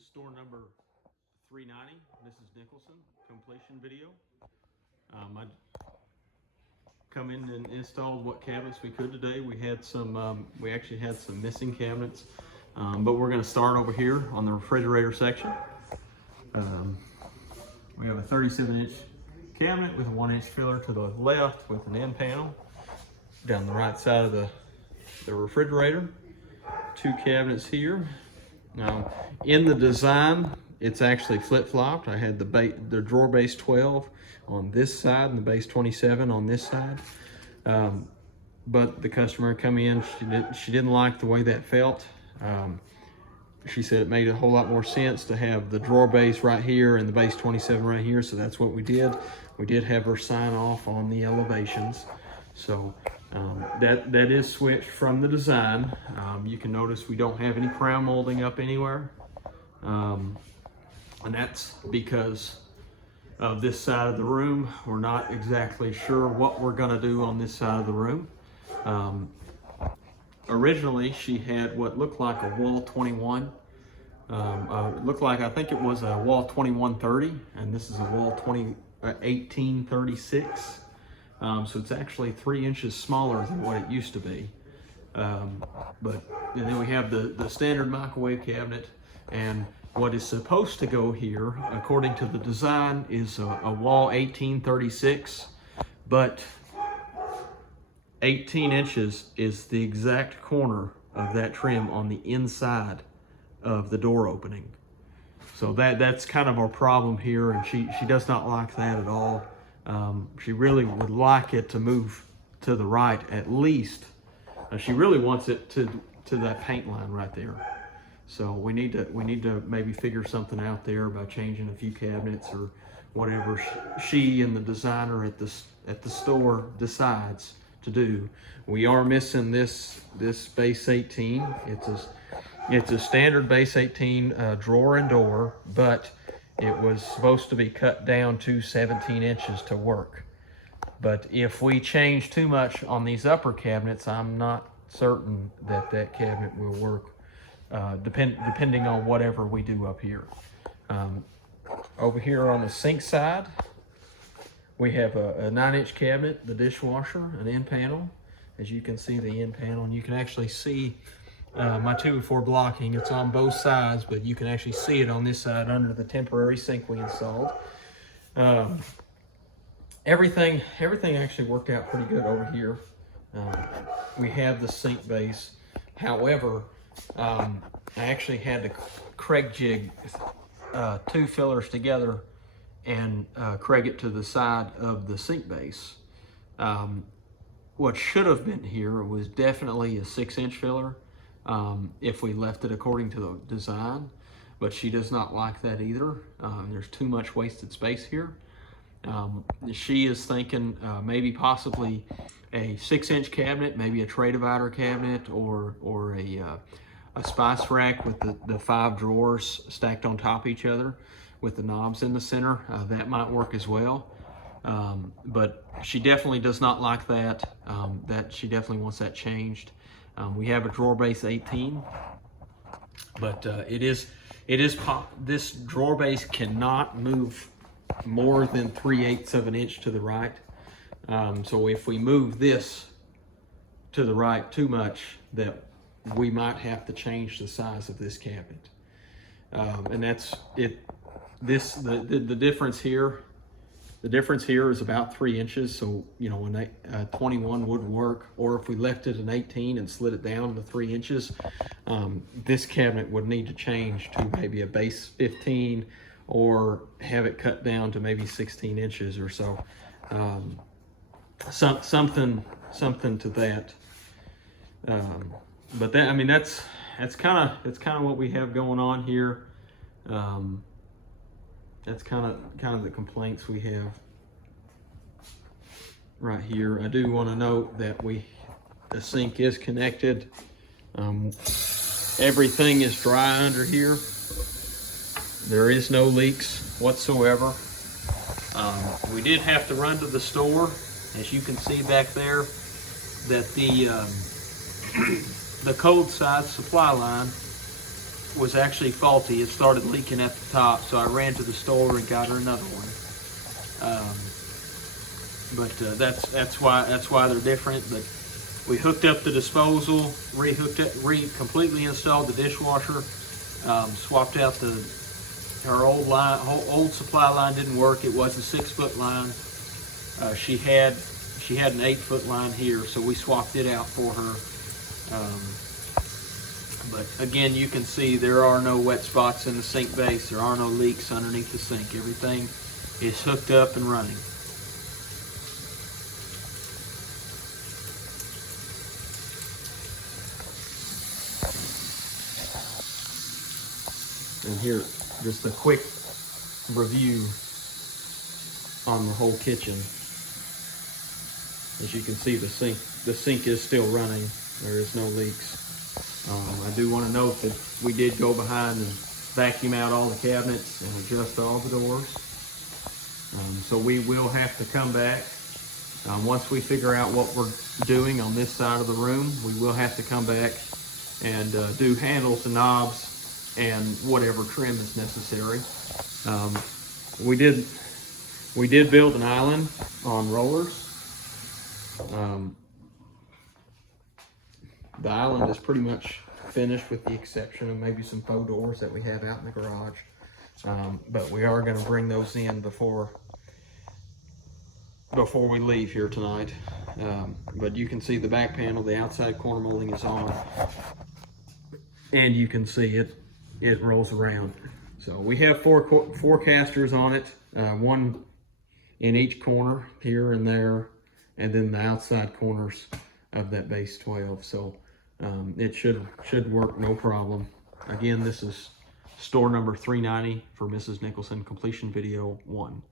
is store number 390. This is Nicholson, completion video. I come in and installed what cabinets we could today. We had some, we actually had some missing cabinets, but we're going to start over here on the refrigerator section. We have a 37-inch cabinet with a 1-inch filler to the left with an end panel down the right side of the refrigerator. 2 cabinets here. Now, in the design, it's actually flip-flopped. I had the drawer base 12 on this side and the base 27 on this side. But the customer come in, she didn't like the way that felt. She said it made a whole lot more sense to have the drawer base right here and the base 27 right here, so that's what we did. We did have her sign off on the elevations. So that is switched from the design. You can notice we don't have any crown molding up anywhere. And that's because of this side of the room. We're not exactly sure what we're gonna do on this side of the room. Originally, she had what looked like a wall 21. Looked like, I think it was a wall 2130, and this is a wall 1836. So it's actually 3 inches smaller than what it used to be. And then we have the standard microwave cabinet, and what is supposed to go here, according to the design, is a wall 1836, but 18 inches is the exact corner of that trim on the inside of the door opening. So that's kind of our problem here, and she does not like that at all. She really would like it to move to the right at least. She really wants it to that paint line right there. So we need to maybe figure something out there about changing a few cabinets or whatever she and the designer at the store decides to do. We are missing this base 18. It's a standard base 18 drawer and door, but it was supposed to be cut down to 17 inches to work. But if we change too much on these upper cabinets, I'm not certain that cabinet will work, depending on whatever we do up here. Over here on the sink side, we have a 9-inch cabinet, the dishwasher, an end panel. As you can see the end panel, and you can actually see my 2x4 blocking. It's on both sides, but you can actually see it on this side under the temporary sink we installed. Everything actually worked out pretty good over here. We have the sink base. However, I actually had to Craig jig 2 fillers together and Craig it to the side of the sink base. What should have been here was definitely a 6-inch filler if we left it according to the design, but she does not like that either. There's too much wasted space here. She is thinking maybe possibly a 6-inch cabinet, maybe a tray divider cabinet, or a spice rack with the 5 drawers stacked on top of each other with the knobs in the center. That might work as well. But she definitely does not like that. She definitely wants that changed. We have a drawer base 18, but this drawer base cannot move more than 3/8 of an inch to the right. So if we move this to the right too much, that we might have to change the size of this cabinet. And that's it. The difference here. The difference here is about 3 inches, so you know, a 21 would work, or if we left it an 18 and slid it down to 3 inches, this cabinet would need to change to maybe a base 15 or have it cut down to maybe 16 inches or so. Something to that. But that, I mean, that's kind of what we have going on here. That's kind of the complaints we have right here. I do want to note that the sink is connected. Everything is dry under here. There is no leaks whatsoever. We did have to run to the store, as you can see back there, that the cold side supply line was actually faulty. It started leaking at the top, so I ran to the store and got her another one. But that's why they're different. But we hooked up the disposal, completely installed the dishwasher, swapped out her old supply line didn't work. It was a 6-foot line. She had an 8-foot line here, so we swapped it out for her. But again, you can see there are no wet spots in the sink base. There are no leaks underneath the sink. Everything is hooked up and running. And here, just a quick review on the whole kitchen. As you can see, the sink is still running. There is no leaks. I do want to note that we did go behind and vacuum out all the cabinets and adjust all the doors. So we will have to come back. Once we figure out what we're doing on this side of the room, we will have to come back and do handles and knobs and whatever trim is necessary. We did build an island on rollers. The island is pretty much finished with the exception of maybe some faux doors that we have out in the garage. But we are going to bring those in before we leave here tonight. But you can see the back panel, the outside corner molding is on, and you can see it rolls around. So we have four casters on it, one in each corner here and there, and then the outside corners of that base 12. So it should work no problem. Again, this is store number 390 for Mrs. Nicholson, completion video 1.